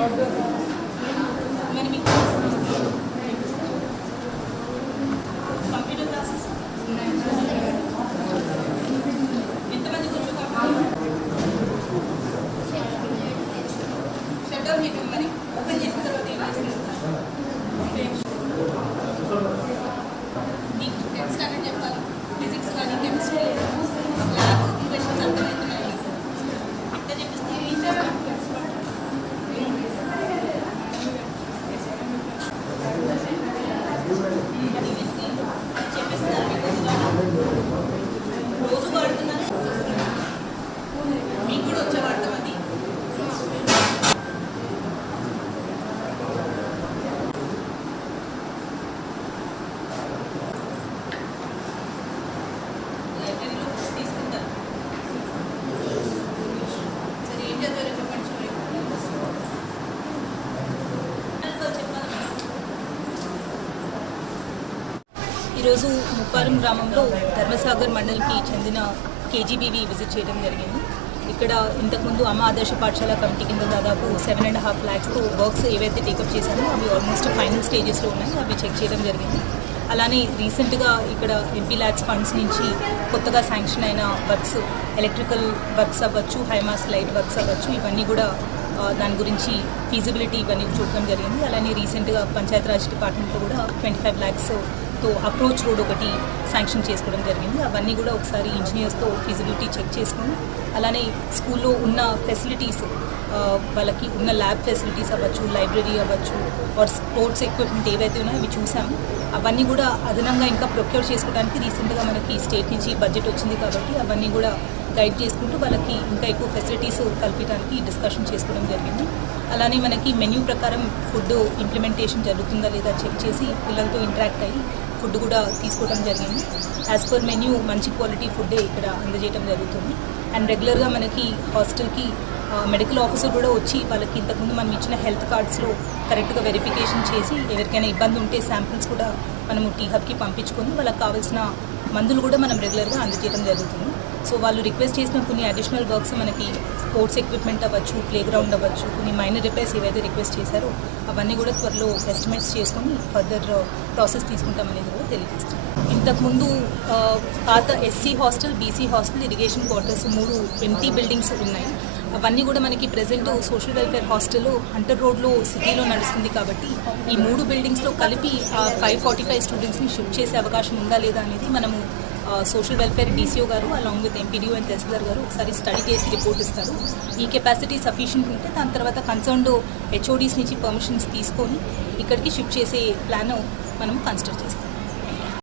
మరి మీకు computer classes ఎంతమంది కూర్చోగలరు? షట్డౌన్ చేయండి. మరి ఓపెన్ చేసిన తర్వాత ఏం చేస్తారు? మీకు 10th స్టాండర్డ్ చెప్పాలి. ఫిజిక్స్ కానీ కెమిస్ట్రీ ల్యాబ్ క్వశ్చన్స్ అర్థమవుతున్నాయి. ఎట్లా చెప్పిస్తే ఏం చేస్తారు? రోజు వాడుతున్నారు. మీకు కూడా వచ్చే వాడతాం అది. లైబ్రరీలో తీసుకుంటారు. సరే ఏం చదివారో చెప్పండి. ఈరోజు ముప్పారం గ్రామంలో ధర్మసాగర్ మండలికి చెందిన కేజీబీవీ విజిట్ చేయడం జరిగింది. ఇక్కడ ఇంతకుముందు అమ్మ ఆదర్శ పాఠశాల కమిటీ కింద దాదాపు 7.5 lakhsతో వర్క్స్ ఏవైతే టేకప్ చేశామో అవి ఆల్మోస్ట్ ఫైనల్ స్టేజెస్లో ఉన్నాయి. అవి చెక్ చేయడం జరిగింది. అలానే రీసెంట్గా ఇక్కడ ఎంపీ ల్యాక్స్ ఫండ్స్ నుంచి కొత్తగా శాంక్షన్ అయిన వర్క్స్, ఎలక్ట్రికల్ వర్క్స్ అవ్వచ్చు, హైమాస్ లైట్ వర్క్స్ అవ్వచ్చు, ఇవన్నీ కూడా దాని గురించి ఫీజిబిలిటీ ఇవన్నీ చూడడం జరిగింది. అలానే రీసెంట్గా పంచాయతీరాజ్ డిపార్ట్మెంట్లో కూడా 25 lakhsతో అప్రోచ్ రోడ్ ఒకటి శాంక్షన్ చేసుకోవడం జరిగింది. అవన్నీ కూడా ఒకసారి ఇంజనీర్స్తో ఫీజిబిలిటీ చెక్ చేసుకొని అలానే స్కూల్లో ఉన్న ఫెసిలిటీస్, వాళ్ళకి ఉన్న ల్యాబ్ ఫెసిలిటీస్ అవ్వచ్చు, లైబ్రరీ అవ్వచ్చు, ఆర్ స్పోర్ట్స్ ఎక్విప్మెంట్ ఏవైతే ఉన్నాయో అవి చూసాము. అవన్నీ కూడా అదనంగా ఇంకా ప్రొక్యూర్ చేసుకోవడానికి రీసెంట్గా మనకి స్టేట్ నుంచి బడ్జెట్ వచ్చింది కాబట్టి అవన్నీ కూడా గైడ్ చేసుకుంటూ వాళ్ళకి ఇంకా ఎక్కువ ఫెసిలిటీస్ కల్పించడానికి డిస్కషన్ చేసుకోవడం జరిగింది. అలానే మనకి మెన్యూ ప్రకారం ఫుడ్ ఇంప్లిమెంటేషన్ జరుగుతుందా లేదా చెక్ చేసి పిల్లలతో ఇంటరాక్ట్ అయ్యి ఫుడ్ కూడా తీసుకోవడం జరిగింది. యాజ్ పర్ మెన్యూ మంచి క్వాలిటీ ఫుడ్డే ఇక్కడ అందజేయడం జరుగుతుంది. అండ్ రెగ్యులర్గా మనకి హాస్టల్కి మెడికల్ ఆఫీసర్ కూడా వచ్చి వాళ్ళకి ఇంతకుముందు మనం ఇచ్చిన హెల్త్ కార్డ్స్లో కరెక్ట్గా వెరిఫికేషన్ చేసి ఎవరికైనా ఇబ్బంది ఉంటే శాంపిల్స్ కూడా మనము టీ హబ్కి పంపించుకొని వాళ్ళకి కావాల్సిన మందులు కూడా మనం రెగ్యులర్గా అందజేయడం జరుగుతుంది. సో వాళ్ళు రిక్వెస్ట్ చేసిన కొన్ని అడిషనల్ వర్క్స్ మనకి స్పోర్ట్స్ ఎక్విప్మెంట్ అవ్వచ్చు, ప్లే గ్రౌండ్ అవ్వచ్చు, కొన్ని మైనర్ రిపేర్స్ ఏవైతే రిక్వెస్ట్ చేశారో అవన్నీ కూడా త్వరలో ఎస్టిమేట్స్ చేసుకొని ఫర్దర్ ప్రాసెస్ తీసుకుంటామనేది కూడా తెలియజేస్తాం. ఇంతకుముందు పాత SC hostel, BC hostel, irrigation quarters 3 empty buildings ఉన్నాయి. అవన్నీ కూడా మనకి present social welfare hostel Hunter రోడ్లో సిటీలో నడుస్తుంది కాబట్టి ఈ 3 బిల్డింగ్స్లో కలిపి 545 స్టూడెంట్స్ని షిఫ్ట్ చేసే అవకాశం ఉందా లేదా అనేది మనము సోషల్ వెల్ఫేర్ డీసీఓ గారు అలాంగ్ విత్ ఎంపీడీఓ అండ్ తహసీల్దార్ గారు ఒకసారి స్టడీ చేసి రిపోర్ట్ ఇస్తారు. ఈ కెపాసిటీ సఫిషియెంట్ ఉంటే దాని తర్వాత కన్సర్న్డ్ హెచ్ఓడీస్ నుంచి పర్మిషన్స్ తీసుకొని ఇక్కడికి షిఫ్ట్ చేసే ప్లాన్ మనం కన్సిడర్ చేస్తాం.